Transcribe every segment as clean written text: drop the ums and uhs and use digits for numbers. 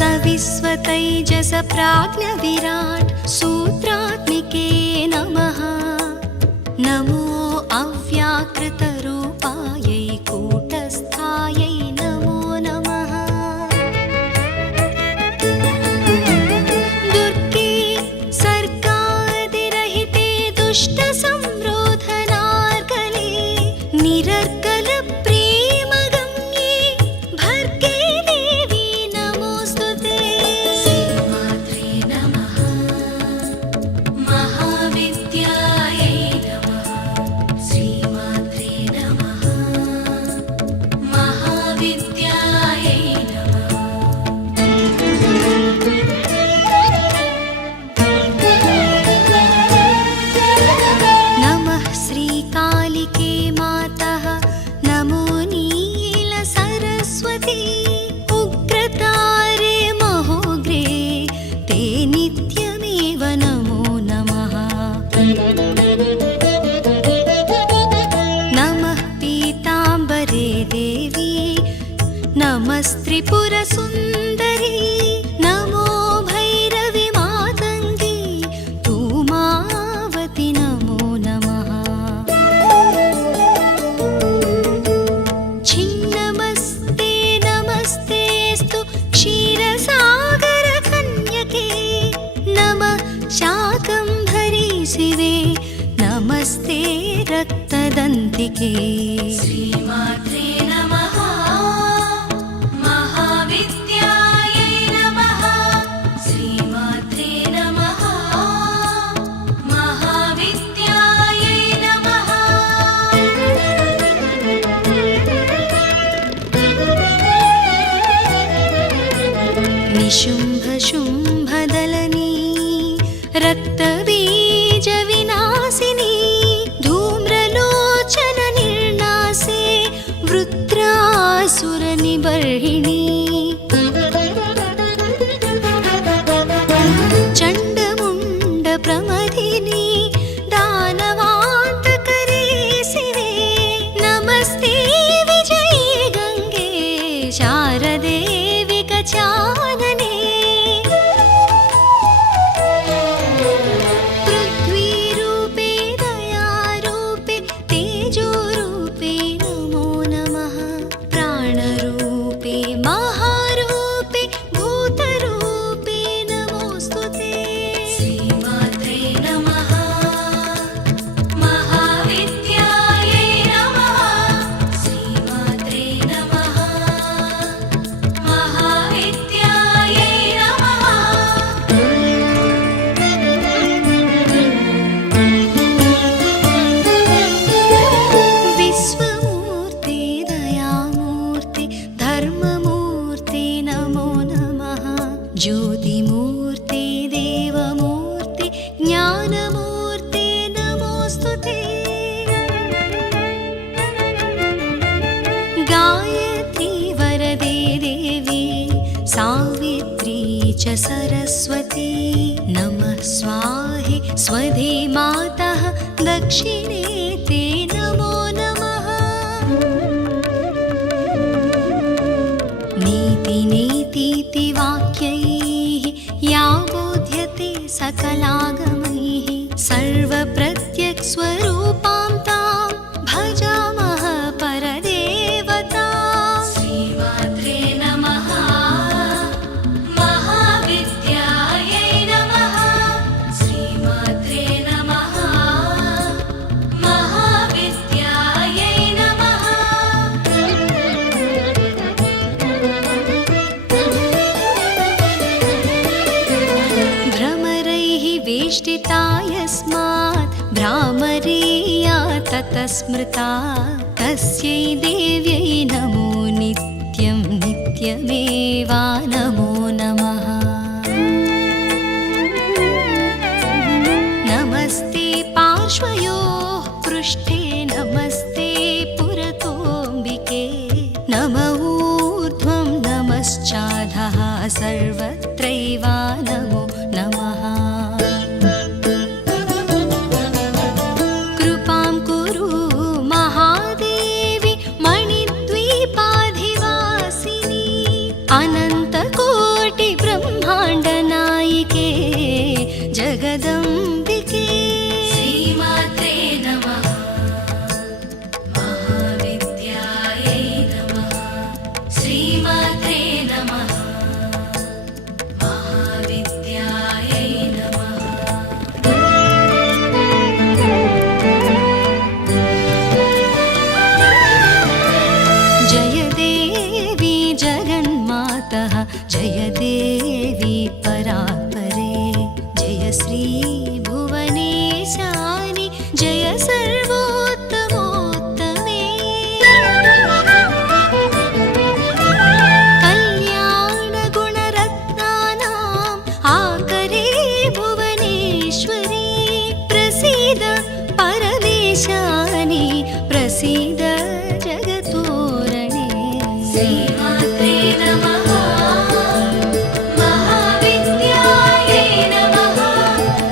सविस्वतैजस प्राज्ञविराट् सूत्रात्मिके नमः। नमो अव्याकृतरूपायै कूटस्थायै नमो नमः। दुर्गे सर्गादिरहिते दुष्टसंरोधनार्गले निरर्गल प्रेमगम्ये भर्गे देवी नमोऽस्तुते। श्रीमात्रे नमः। महाविद्यायै नमः। श्रीमात्रे नमः। महाविद्यायै नमः। नमः श्रीकालिके मातः। नमो नीलसरस्वती। उग्रतारे महोग्रे ते नित्यमेव नमो नमः। नमः पीताम्बरे देवी। नमस्त्रिपुरसुन्दरी। नमो भैरवि मातङ्गी धूमावति नमो नमः। छिन्नमस्ते नमस्तेऽस्तु क्षीरसागरकन्यके। नमः शाकम्भरी शिवे। नमस्ते रक्तदन्तिके। श्रीमात्रे नमः। महाविद्यायै नमः। श्रीमात्रे नमः। महाविद्यायै नमः। निशुम्भशुम्भदलनी रक्तबीजविनाशिनी धूम्रलोचननिर्नासे वृत्रासुरनिबर्हिणी। चण्डमुण्डप्रमथिनी दानवान्तकरे शिवे। नमस्ते विजये गङ्गे शारदे विकचानने। पृथ्वीरूपे दयारूपे तेजोरूपे नमो नमः। प्राणरूपे महारूपे भूतरूपे नमोऽस्तुते। श्रीमात्रे नमः। महाविद्यायै नमः। श्रीमात्रे नमः। महाविद्यायै नमः। विश्वमूर्ते दयामूर्ते धर्ममूर्ते नमो नमः। ज्योतिमूर्ते देवमूर्ते ज्ञानमूर्ते नमोऽस्तुते। गायत्री वरदे देवी सावित्री च सरस्वती। नमः स्वाहे स्वधे मातः दक्षिणे ते नमो नमः। नीति नेतीति वाक्यैः या बोध्यते सकलागमैः सर्वप्रत्यक्स्वरूपां तां भजामः परदेवताम्। श्रीमात्रे नमः। महाविद्यायै नमः। श्रीमात्रे नमः। महाविद्यायै नमः। भ्रमरैः वेष्टिता यस्मात् भ्रामरीया ततः स्मृता। तस्यै देव्यै नमो नित्यं नित्यमेवा नमो नमः। नमस्ते पार्श्वयोः पृष्ठे नमस्ते पुरतोऽम्बिके। नम ऊर्ध्वं नमश्चाधः सर्वत्रैव नमो नमः। कृपां कुरु महादेवी मणिद्वीपाधिवासिनी। अनन्तकोटि श्रीमात्रे नमः महाविद्यायै नमः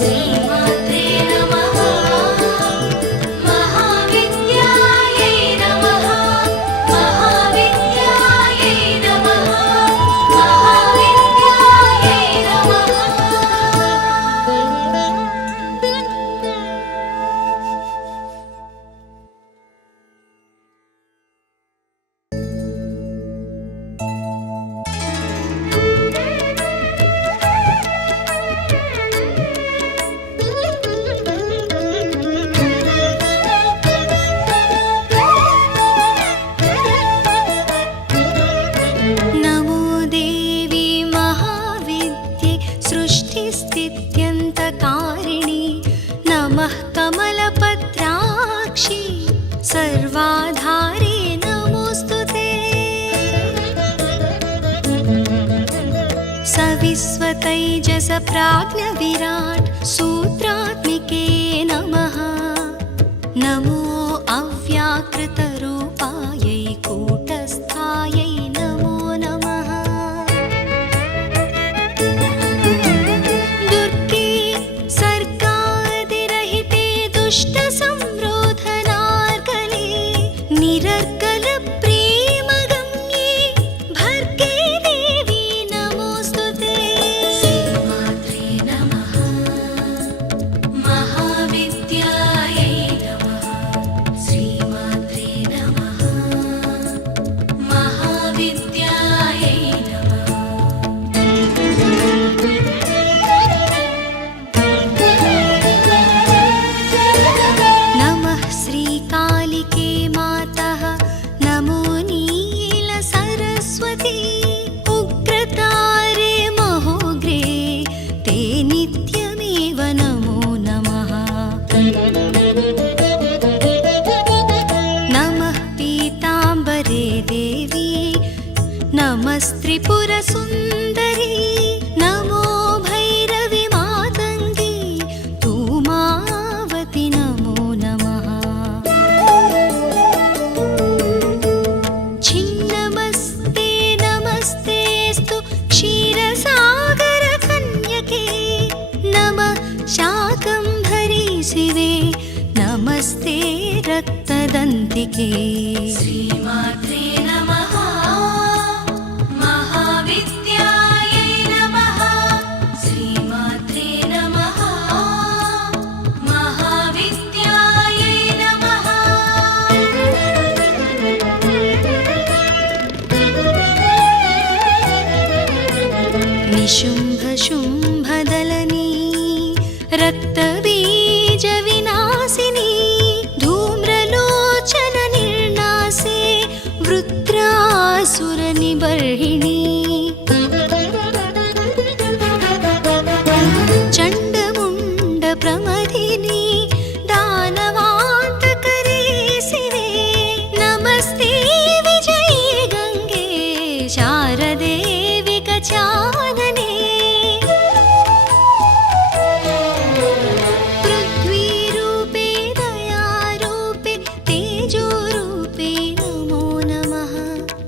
श्रीमात्रे नमः महाविद्यायै नमः महाविद्यायै नमः महाविद्यायै नमः। नमो देवी महाविद्ये सृष्टिस्थित्यन्तकारिणि नमः कमलपत्राक्षि सर्वाधारे नमोऽस्तुते। सविस्वतैजस प्राज्ञविराट् सूत्रात्मिके नमः। नमो अव्याकृतरूपायै कूटस्थायै नमो नमः। दुर्गे सर्गादिरहिते दुष्टसंरोधनार्गले निरर्गलप्रेमगम्ये भर्गे देवी नमोऽस्तुते। श्रीमात्रे नमः महाविद्यायै नमः श्रीमात्रे नमः महाविद्यायै नमः। नमः श्रीकालिके मातः नमो नीलसरस्वती उग्रतारे महोग्रे ते नित्यमेव नमो नमः। नमः पीताम्बरे देवी नमस्त्रिपुरसुन्दरी नमो भैरवि मातङ्गी धूमावति नमो नमः। छिन्नमस्ते नमस्तेऽस्तु क्षीरसागरकन्यके नमः शाकम्भरी शिवे नमस्ते रक्तदन्तिके। श्रीमात्रे नमः महाविद्यायै नमः श्रीमात्रे नमः महाविद्यायै नमः। निशुम्भशुम्भदलनी रक्तबीजविनाशिनी धूम्रलोचननिर्नासे वृत्रासुरनिबर्हिणी चण्डमुण्डप्रमथिनी दानवान्तकरे शिवे नमस्ते विजये गङ्गे शारदे विकचानने। पृथ्वीरूपे दयारूपे तेजोरूपे नमो नमः।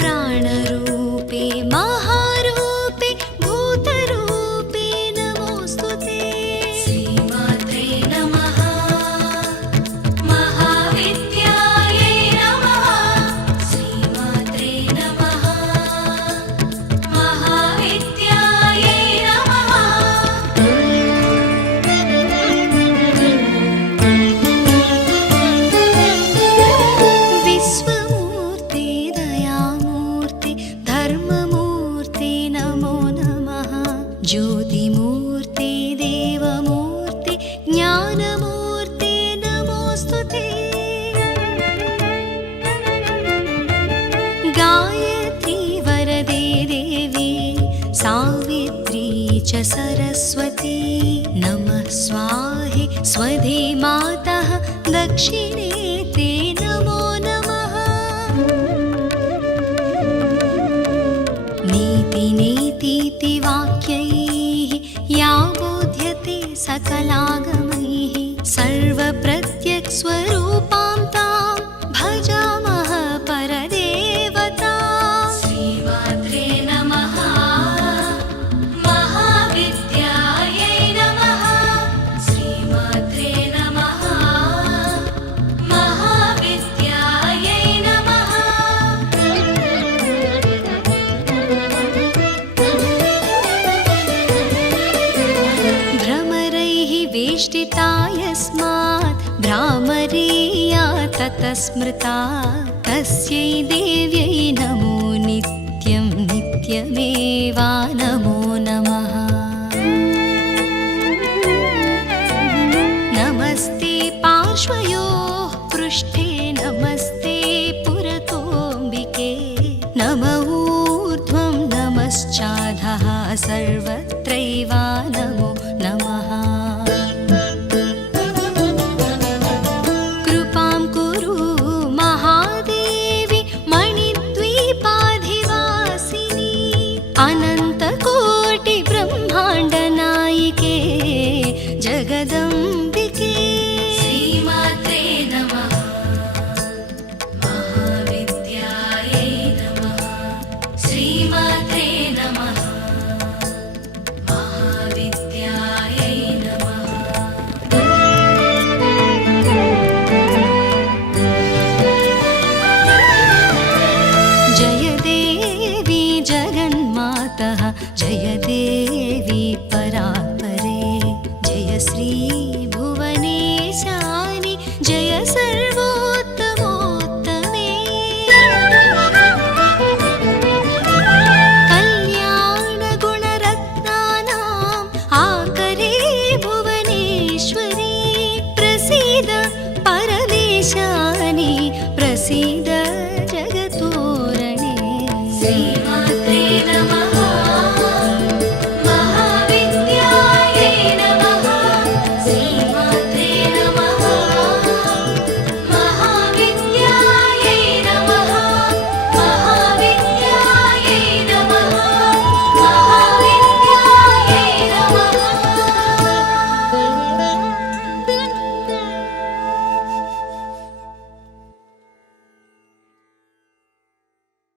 प्राणरूपे महारूपे भूतरूपे नमोऽस्तुते। श्रीमात्रे नमः महाविद्यायै नमः श्रीमात्रे नमः महाविद्यायै नमः। विश्वमूर्ते दयामूर्ते धर्ममूर्ते नमो नमः। ज्योतिमूर्ते देवमूर्ते ज्ञानमूर्ते नमोऽस्तुते। गायत्री वरदे देवी सावित्री च सरस्वती नमः स्वाहे स्वधे मातः दक्षिणे ते नमो नमः। नीति नेतीति वाक्यैः या बोध्यते सकलागमैः सर्वप्रत्यक्स्वरूपां तां भजामः परदेवताम्। स्मृता तस्यै देव्यै नमो नित्यं नित्यमेवा नमो नमः। नमस्ते पार्श्वयोः पृष्ठे नमस्ते पुरतोऽम्बिके नम ऊर्ध्वं नमश्चाधः सर्वत्रैवा नमो नमः। कृपां कुरु महादेवी मणिद्वीपाधिवासिनी अनन्तकोटिब्रह्माण्डनायिके जगदम्बिके। श्रीमात्रे नमः महाविद्यायै नमः। श्रीमात्रे नमः महाविद्यायै नमः। जय देवी जगन्मातः जय देवी परात्परे जय श्री भुवनेशानि जय सर्वोत्तमोत्तमे। कल्याणगुणरत्नानाम् आकरे भुवनेश्वरी प्रसीद परमेशानि प्रसीद जगतोरणे।